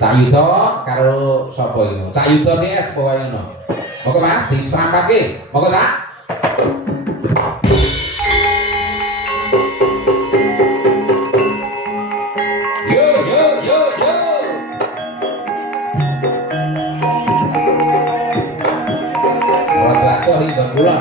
Cak Yuda karo sapa iki? Cak Yuda TS pokoke ngono. Monggo Mas diserampake. Monggo Cak. Yo yo yo yo. Ora jatuh iki ndang kula.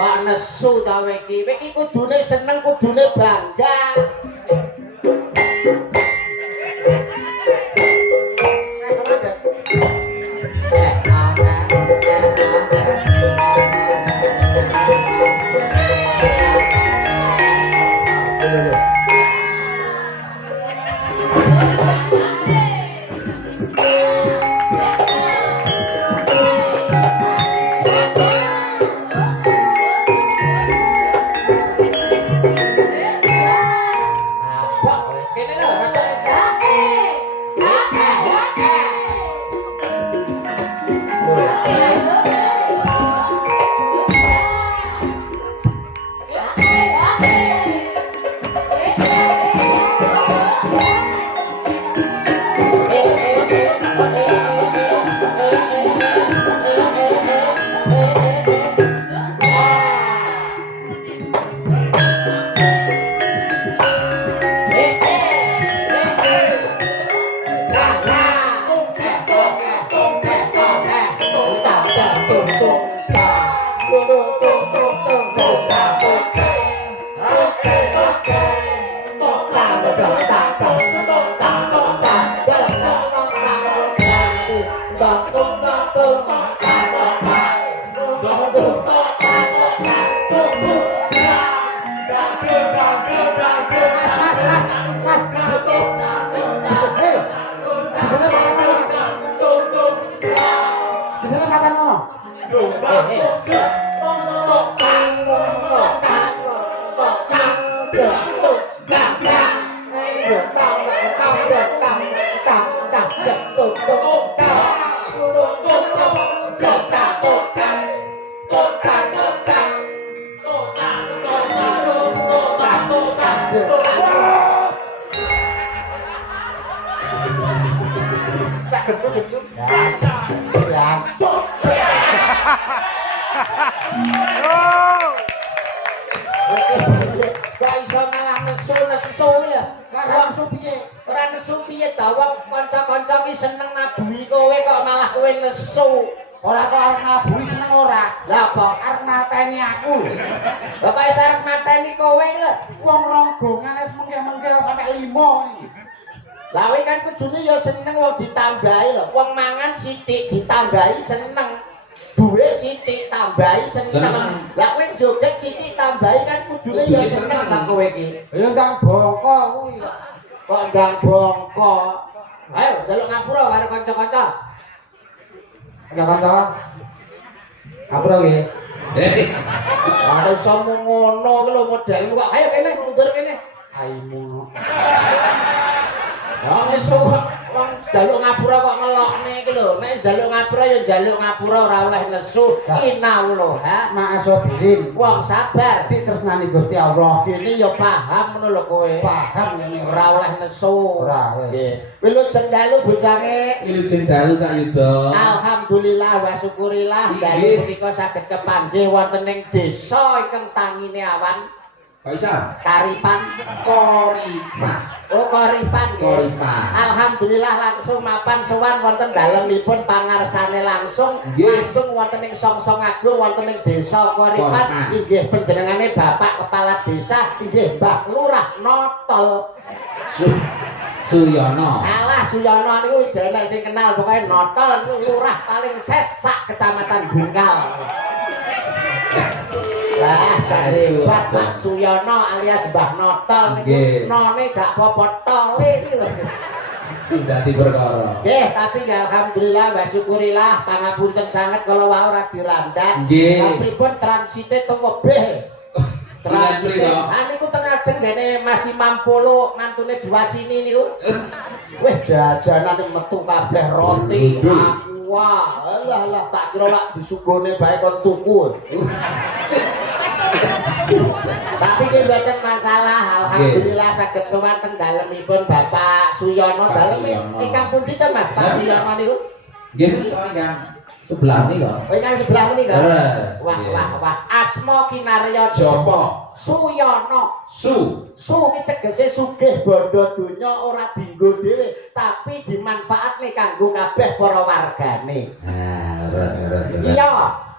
Pak nesu ta weki, weki kudune seneng, kudune bangga. Gak iso malah nesu ya. Ora nesu piye? Ora nesu piye ta wong kanca-kanca ki seneng naburi kowe kok malah kowe nesu. Ora kok arep naburi seneng ora. Lah apa arep mateni aku? Bapak wis arep mateni kowe lho. Wong ronggongan wis mengke-mengke sampe 5 iki. Lah kowe kan kudune ya seneng wong ditambahi lho. Wong mangan sithik ditambahi seneng. Duwe sithik tambahi seneng. Lah kowe joget sithik tambahi kan kudune ya seneng ta kowe iki. Ya ndang bongko kuwi. Kok ndang bongko. Ayo njaluk ngapura karo kanca-kanca. Kanca-kanca. Ngapura nggih. Ada somo ngono ki lho modelmu kok. Ayo kene mundur kene. Aimu. Wong nesu wong njaluk ngapura kok ngelokne iki lho. Nek njaluk ngapura ya njaluk ngapura ora oleh nesu. Inau lho, ha. Maasobirin. Wong sabar ditresnani Gusti Allah. Kene ya paham ngono lho kowe. Paham ngene ora oleh nesu. Ora. Nggih. Wilujeng dalu bojange. Wilujeng dalu Cak Yuda. Alhamdulillah wa syukurillah dalu punika saged kepanggih wonten ing desa ingkang tangine awan. Kok iso? Karipan Koripan. Oh Koripan. Koripan. Alhamdulillah langsung mapan sowan wonten dalemipun pangarsane langsung wonten ing Songsong Agung wonten ing desa Koripan inggih panjenengane Bapak Kepala Desa inggih Mbah Lurah Notol Suyono. Alah Suyono niku wis enek sing kenal pokoke Notol niku lurah paling sesak Kecamatan Bungkal. Lah jare Pak Suyono alias Mbah Notol niku none gak apa-apa tole iki lho. Dadi perkara. Nggih, tapi alhamdulillah wa syukurillah pangapunten sanget kalau wae ora dirandat. Pripun transite teng webeh. Transite. Niku teng ajeng gene Mas Imam Polo mantune dua sini niku. Wih jajanan metu kabeh roti. Wah, alah tak kira lak disugone bae kon tuku. Tapi ki mboten masalah, alhamdulillah saged sowan teng dalemipun Bapak Suyono. Dalem ingkang pundi to Mas Pak Suyono niku? Nggih menika yang sebelah niku. Oh yang sebelah menika. Wah. Asma kinarya Japa. Suyono. Su ki tegese sugih bondo donya ora dienggo dhewe, tapi dimanfaatne kanggo kabeh para wargane. Nah, leres. Iya.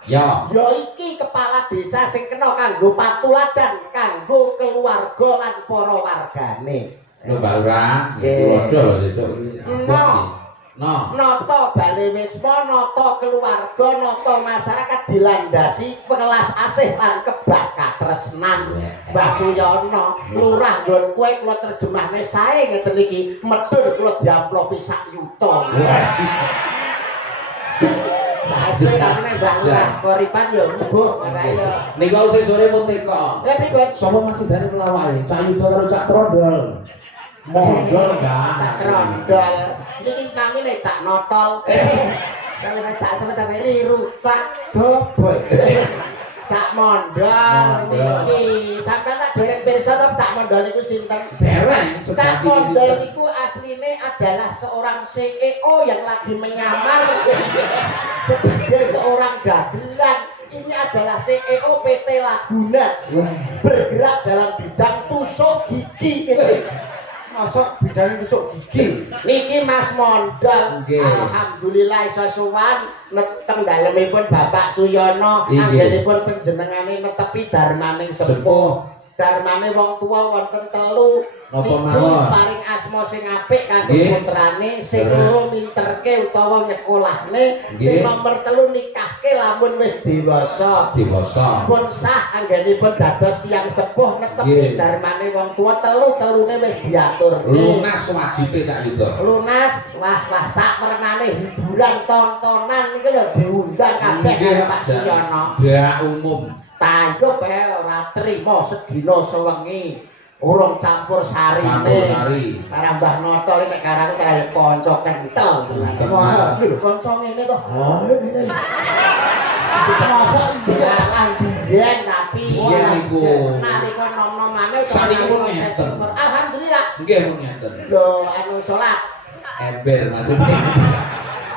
Ya iki kepala desa sing kena kanggo patuladan kanggo keluarga lan para wargane. Lho Mbak Lurah, tulodo lho sesuk iki. Nata bale wisma, nata keluarga, nata masyarakat dilandasi welas asih lan kebak katresnan. Mbah Suyono, lurah nggon kowe kula terjemahne sae ngeten iki, medhun kula diamplopi sak yuta. Asli karena Mbah Koripan yo mbuh ora yo. Nika usih sore pun teko. Lah pripun? Sapa masih dari pelawai? Cak Yuda karo Cak Trondol. Mondol enggak? Cak Trondol. Niki namine Cak Notol. Sampe Cak sampe liru, Cak Doboy. Cak Mondol niki. Sampeyan tak dereng pirsa to Cak Mondol niku sinten? Dereng. Cak Mondol niku asline adalah seorang CEO yang lagi menyamar sebagai seorang dagelan. Ini adalah CEO PT Laguna bergerak dalam bidang tusuk gigi. Masuk bidang tusuk gigi. Niki Mas Mondol, alhamdulillah iso sowan teng dalemipun Bapak Suyono, anggenipun panjenengane netepi darmaning sepuh. darmane wong tuwa wonten telu. Napa Siji mawon? paring asma sing apik kanggo Nggih. putrane, sing Terus? loro minterke utawa nyekolahne, sing Nggih. nomor telu nikahke lamun wis dewasa. Dewasa. Pun sah anggenipun dados tiyang sepuh netepi Nggih. darmane wong tuwa telune wis diatur. Lunas wajibe tak yuda. Lunas, wah sak pernane hiburan tontonan iki lho diundang kabeh karo Pak Suyono. Bak umum. Tayub ora trima sedina sewengi. Urung campur sarine. Campur sari. Karo Mbah Noto iki nek karo kaya kanca kentel. Masa lho kanca ngene to. Ha ngene. Masa iya lah biyen tapi Biyen niku. nalika nom-nomane Saripun ngeten. Alhamdulillah. Nggih mun ngeten. Lho anu salat Ember maksudnya.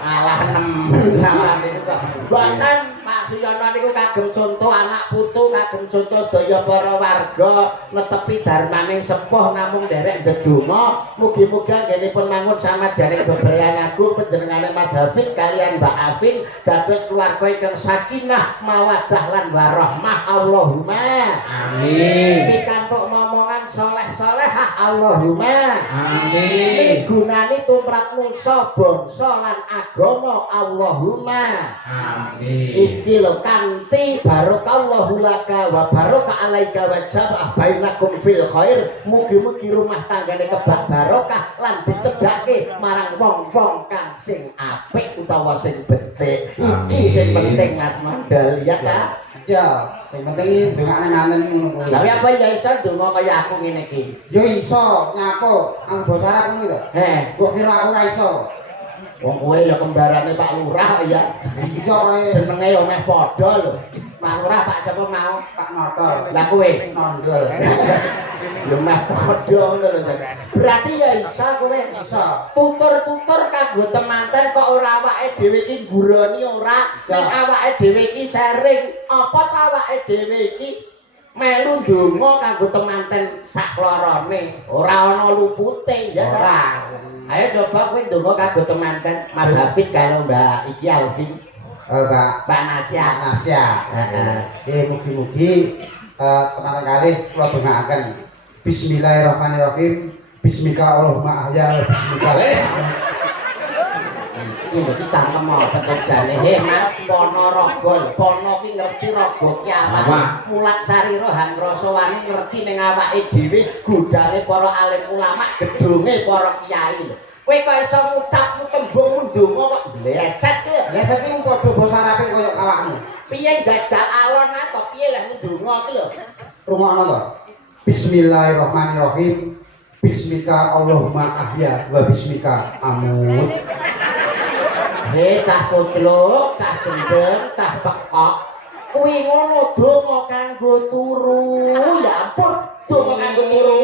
malah nemen sama niku kok. Mboten Pak Suyono niku kagem contoh anak putu, kagem contoh sedaya para warga netepi darmaning sepuh namung nderek ndedonga. Mugi-mugi anggenipun mangun samadyaning bebrayan agung panjenengane Mas Hafid kalian Mbak Afin dados keluarga ingkang sakinah mawaddah lan warahmah Allahumma Amin. pikantuk momongan soleh-solehah Allahumma Amin. gunani tumrap nusa bangsa lan agama Allahumma Amin. iki lho kanthi barokallahu laka wa baraka alaika wa jabah bainakum fil khair mugi-mugi rumah tanggane kebak barokah lan dicedhake marang wong-wong kang sing apik utawa sing becik iki sing penting Mas Mandal ya ta Iya, sing penting iki ndongakne manten ngono kuwi. tapi apa ya iso donga kaya aku ngene iki Yo iso nyapo, ang basa Arab kuwi to. Kok kira aku ora iso. wong kowe ya kembarane Pak Lurah ya Iso kowe jenenge yo meh padha lho Pak Lurah Pak sapa mau tak notol. lah kowe Nondol. lho meh padha ngono lho berarti ya iso kowe Iso. tutur-tutur kanggo temanten kok ora awake dhewe iki ngguroni ora nek awake dhewe iki sharing apa ta awake dhewe iki melu ndonga kanggo temanten saklorone ora ana lupute ya ora ayo coba kowe ndonga kanggo temanten Mas Hafid karo Mbak iki Alvin Mbak Mbak Nasya Nasya. Mugi-mugi teman-teman kalih kula dongaaken. Bismillahirrahmanirrahim. Bismika Allahumma ahya wa bismika. iki iki cangkem apa jane he Mas Ponorogo Pono ki ngerti raga kiamat mulat sarira han rasa wani ngerti ning awake dhewe godhange para alim ulama gedhonge para kiai lho kowe kok iso ngucap tembung ndonga kok bleset ki Lah saiki padha basa Arabe koyo awakmu. piye jajal alon atau piye lek ndonga ki lho Rungokno to. Bismillahirrahmanirrahim. Bismika Allahumma ahya wa bismika amut. he cah kucluk cah gendeng cah pekok kuwi ngono donga kanggo turu ya ampun donga kanggo turu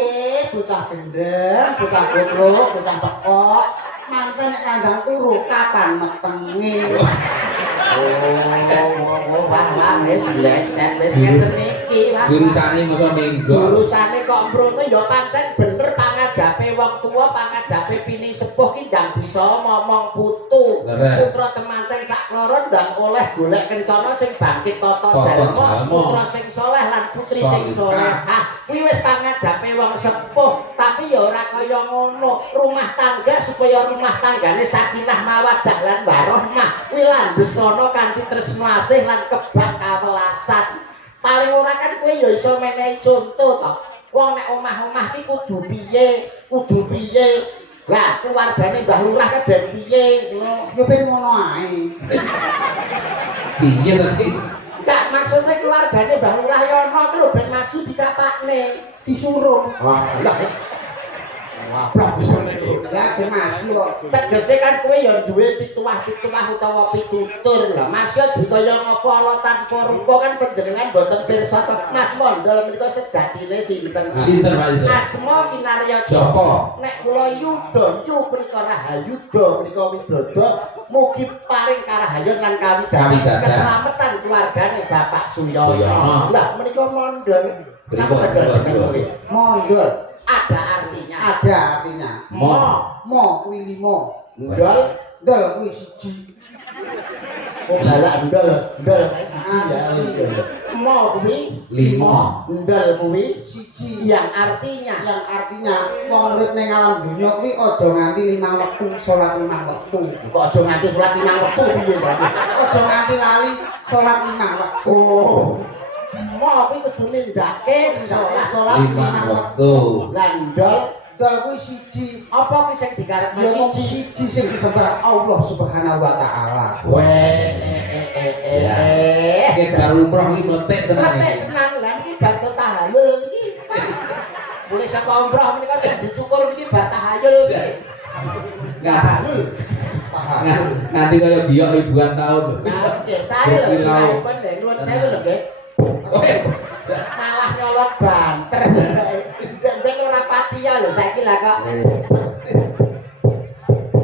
Bocah gendeng, bocah kutruk, bocah pekok. Manten nek kandang turu kapan metenge. wah wis bleset wis ngeten iki wah Jurusane masa minggu. jurusane kok mrono ya pancen bener pangajape wong tuwa pangajape pini sepuh ki ndang bisa ngomong putu Leres. putra temanten sak kloron ndang oleh golek kencana sing bangkit tata Tata jalma jalma. putra sing saleh lan putri sing salehah kuwi wis pangajape wong sepuh tapi ya ora kaya ngono rumah tangga supaya rumah tanggane sakinah mawaddah lan warahmah kuwi landhes ana kanthi tresna asih lan kebak kawelasan paling ora kan kowe ya iso menehi conto to wong nek omah-omah ki kudu piye lah keluargane Mbah Lurah kan ben piye ngono Yo ben ngono ae. Piye tadi? enggak maksudnya keluargane Mbah Lurah ya ono lho ben maju dikapakne Disuruh. wah wah bagus niku Lah ben maju kok. tegese kan kowe ya duwe pituwah-pituwah utawa pitutur lah Mas ya ditaya ngapa ala tanpa rupa kan panjenengan boten pirsa to Mas Mondol menika sejatine sinten Sinten Pak Yuda? Asma Kinarya Joko. nek kula Yuda yu menika Rahayuda menika Widodo mugi paring karahayon lan kawidanan keselamatan keluargane Bapak Suyono lah menika Mondol Pripun? Mondol. ada artinya Ada artinya. mo Mo kuwi 5. ndol Ndol kuwi 1. Oh galak ndol kae siji ya. Mo kuwi 5 ndol kuwi siji yang artinya wong urip ning alam dunya kuwi aja nganti 5 wektu salat 5 wektu. kok aja nganti salat 5 wektu piye to? Aja nganti lali salat 5 wektu. Oh. Mo kuwi kudu nindakake salat 5 waktu. lan ndol Dal kuwi siji. apa kuwi sing dikarepno Ya mung siji? siji sing disembah Allah Subhanahu wa taala. Oke, baru umroh iki meletik tenan Meletik iki. tenan lan iki bar tahayul iki. Mulai saka umroh menika dicukur niki bar tahayul iki. Nanti kaya biok ribuan tahun. Nah, nggih saya lho saipun lho nuwun sewu lho nggih. Malah nyolot banter. Ben ora patiya lho saiki lah kok.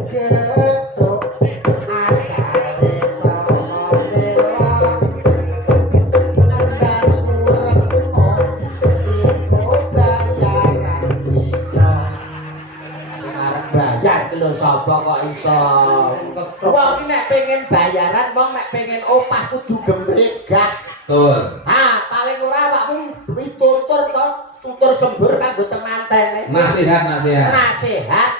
Ketuk asale saka dela. Andas kurangno iku bayaran kita. Sing arep bayar ki lho sapa kok iso. Wong iki nek pengen bayaran, wong nek pengen opah kudu gembregas. Betul. Paling ora awakmu ditutur to, tutur sembur kanggo temantene. Nasihat. Nasihat.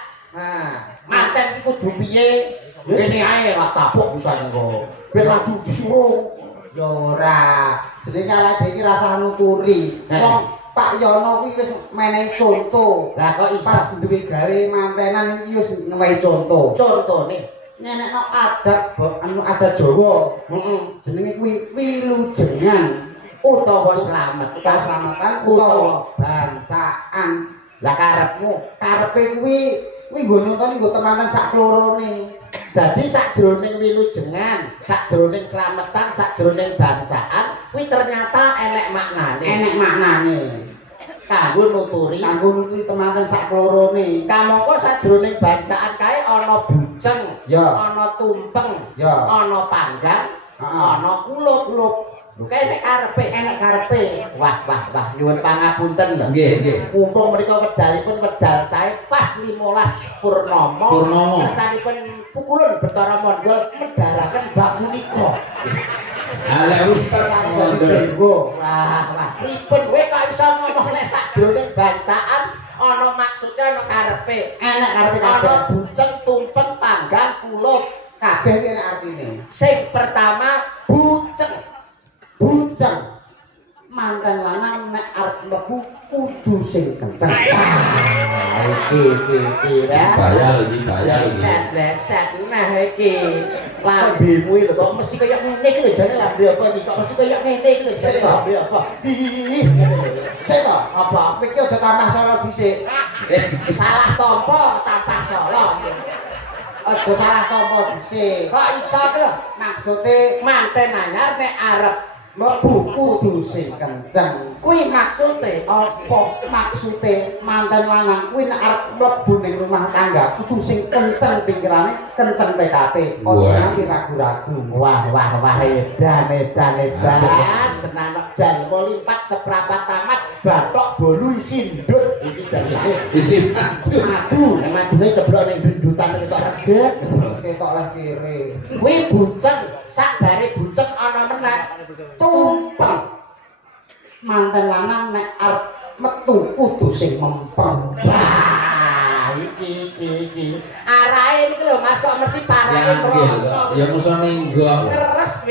Manten iki kudu piye? Ngene ae lak tapuk bisa engko. Ben maju disuruh. Ya ora. Jenenge awake dhewe iki rasa nuturi. Wong Pak Yono kuwi wis menehi conto. Lah kok Pas iso duwe gawe mantenan iki wis ngewehi conto. contone? Nyenekno adat adat Jawa. Heeh. Jenenge kuwi wilujengan. Utawa slamet. Utawa selamatan utawa bancaan. Lah karepmu Karepe kuwi nggo nonton nggo temanten sak klorone. dadi sakjroning wilujengan, sakjroning slametan, sakjroning bancaan, kuwi ternyata enek maknane. Enek maknane. Kanggo nuturi Kanggo nuturi temanten sak klorone. kamangka sajroning bancaan kae ana buceng, Ya. ana tumpeng, Ya. ana panggang, Heeh. ana kulup. Lho kae nek Enek karepe. Wah, nyuwun pangapunten lho. Nggih. Mumpung mriko wedalipun wedal sae pas 15 purnama. Purnama. Kersanipun pukulun Bathara Mandha medharaken bab punika. Ala ustaz mondol. Wah, pripun kowe kok iso ngomong nek sajroning bancaan ana maksude ana karepe. Enek karepe Ana kabeh. buceng, tumpeng, panggang, kulup. Kabeh iki enek artine. Sing pertama buceng. Buceng. Manten lanang nek arep mlebu kudu sing kenceng. Iki ya. Bayar iki. Leset nah iki. Lambemu lho kok mesti kaya ngene iki lho jane lambe apa iki kok mesti kaya ngene iki lho jane lambe apa. Sik to, Apa iki aja tambah solo dhisik. salah tampa tampah solo. Aja salah tampa dhisik. Kok iso ki lho Maksude manten anyar nek arep mlebu kudu sing kenceng. kuwi maksude Apa maksude manten lanang kuwi nek arep mlebu ning rumah tangga kudu sing kenceng pikirane, kenceng tekade, aja Wah. nganti ragu-ragu. wah edan tenan kok jalma limpat seprapat tamat batok bolu sindut iki jane Isi Madu nek madune ceblok ning dundutan ketok reget ketok lah kiri. kuwi buceng sakbare buceng ana meneh tumpeng Manten lanang nek arep metu kudu sing mempeng. wah iki arahe iki lho Mas kok mesti parahe ya musuh minggu. ngeres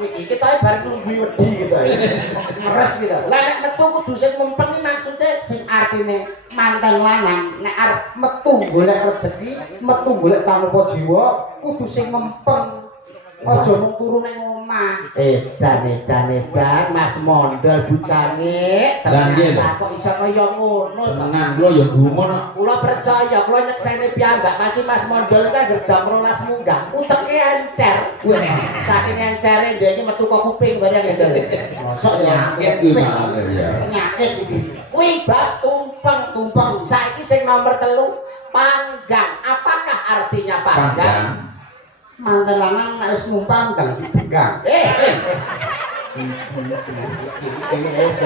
iki kita bar nunggu wedi gitu Ngeres gitu. lah nek metu kudu sing mempeng maksude Sing artine manten lanang nek arep metu golek rezeki, metu golek panupa jiwa, kudu sing mempeng. Aja mung turu ning omah. edan Mas Mondol bucane Lah, nggih, ternyata kok iso kaya ngono to Tenan kula ya gumun. kula percaya kula nyekseni piyambak panci Mas Mondol kan jam 12 munggah uteke encer wah saking encere dia iki metu kok kuping bareng Mondol mosok ya Nyakit kuwi malah ya. Penyakit iki. kuwi bab tumpeng saiki sing nomor 3 panggang apakah artinya panggang Panggang. Manten lanang nek wis numpang ndang dibenggang.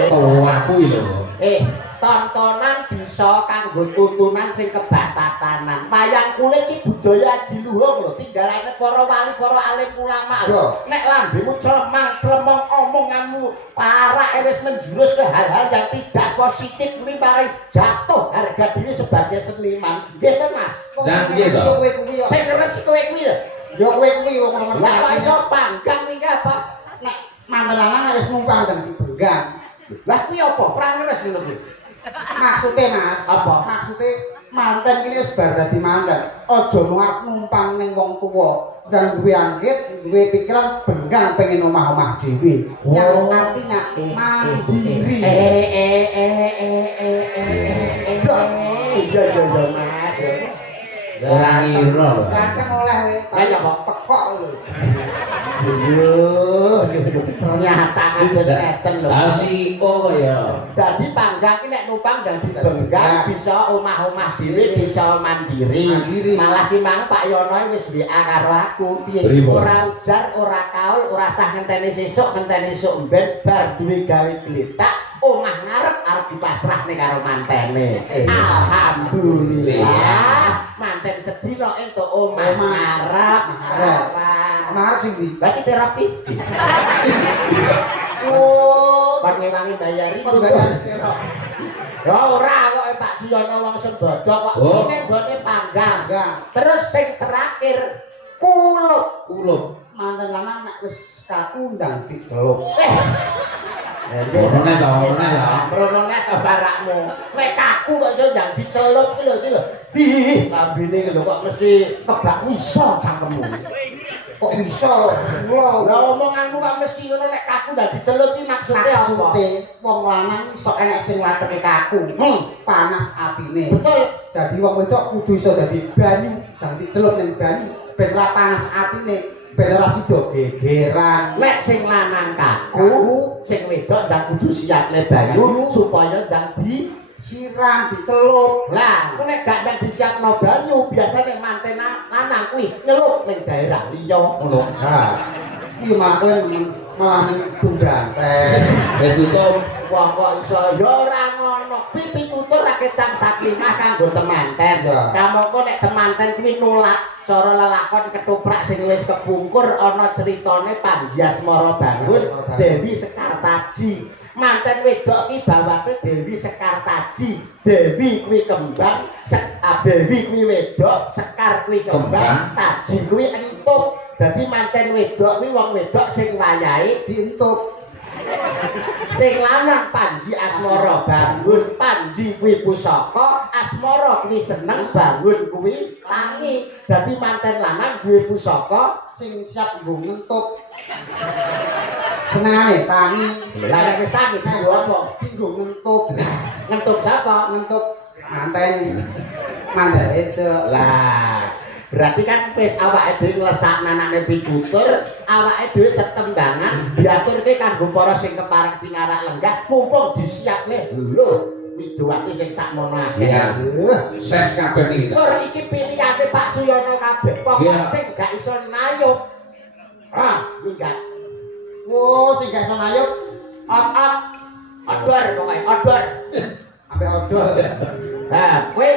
Tua kuwi lho. Tontonan bisa kanggo tuntunan sing kebatatanan. Wayang kulit iki budaya diluhung lho, tinggalane para wali, para alim ulama. Nek lambemu clemang-clemong omonganmu parah wis menjurus ke hal-hal yang tidak positif kuwi paring jatuh harga diri sebagai seniman. Nggih to, Mas? Lah piye to? Sing ngeres kowe kuwi lho. Ya kowe kuwi wong ngono. Lah kok iso panggang iki apa? Nek mantel lanang wis numpang dan dibenggang. Lah kuwi apa? Perang ngeres ngono kuwi. Maksudnya Mas, apa? Maksudnya manten ini wis bar dadi manten. Aja nuwak numpang ning wong tuwa dan duwe anggit, duwe pikiran benggang pengen omah-omah dhewe. Yang artinya mandiri. Iya Mas. Ora ngira lho. Kadang oleh kowe tekok lho. Ternyata wis ngeten lho. Lah CEO kaya. Dadi panggang ki nek numpang dadi benggang bisa omah-omah dhewe, bisa mandiri. Malah ki mang Pak Yono wis WA karo aku. Piye ora ujar, ora kaul, ora sah ngenteni sesuk, ngenteni esuk mben bar duwe gawe gletak, omah ngarep arep dipasrahne karo mantene. Alhamdulillah. Manten sedina entuk omah ngarep. Ngarep sing ndi? Berarti terapi. Oh, wangi-wangi bayari. Ya ora kok Pak Suyono wong Sembodo kok nggone panggang. Terus sing terakhir kulup. Manten lanang nek wis kakundang dicelup. Ngono ta, ngono ta. Bronone to barakmu. Nek kaku kok iso ndang dicelup iki lho. Ih, lambene lho kok mesti kebak iso cangkemmu. Kok iso? Lah omonganmu kok mesti ngono nek kaku ndang dicelup iki maksude apa? Maksude wong lanang iso enek sing ngateke kaku. Panas atine. Betul. Dadi wong wedok kudu iso dadi banyu, ndang dicelup ning banyu ben ra panas atine. Ben ora sida gegeran. Nek sing lanang kaku, sing wedok ndang kudu siap le banyu supaya ndang disiram, dicelup. Lah, nek gak ndang disiapno banyu, biasane manten lanang kuwi nyelup ning daerah liya ngono. Ha. Iki makoe malah ning bundanten. Wis tutup. Wong kok iso ya ora ngono. Kuwi pitutur ra ketang sakimah kanggo temanten. Kamangka nek temanten kuwi nolak cara lelakon ketoprak sing wis kepungkur ana critane Panji Asmara Bangun, Dewi Sekartaji. Manten wedok ki bawate Dewi Sekartaji. Dewi kuwi kembang, Dewi kuwi wedok, Sekar kuwi kembang, Taji kuwi entuk. Dadi manten wedok kuwi wong wedok sing wayahe dientuk. Sing lanang Panji Asmara Bangun, Panji kuwi pusaka, Asmara kuwi seneng, Bangun kuwi tangi. Dadi manten lanang duwe pusaka Sing siap nggo ngentuk. Senengane tangi. Lah nek wis tangi dienggo apa? Nggo ngentuk. Ngentuk sapa? Ngentuk manten. Manten itu. Lah berarti kan wis awake dhewe nglesakna anake pitutur, awake dhewe tetembangan diaturke kanggo para sing kepareng pinarak lenggah, mumpung disiapne lho Widowati sing sakmono asih. Iya. Ses kabeh iki. Ora iki pilihane Pak Suyono kabeh, pokok sing gak iso nayup. Minggat. Oh, sing gak iso nayup. Odor pokoke, odor. Ambek odol. Nah, kowe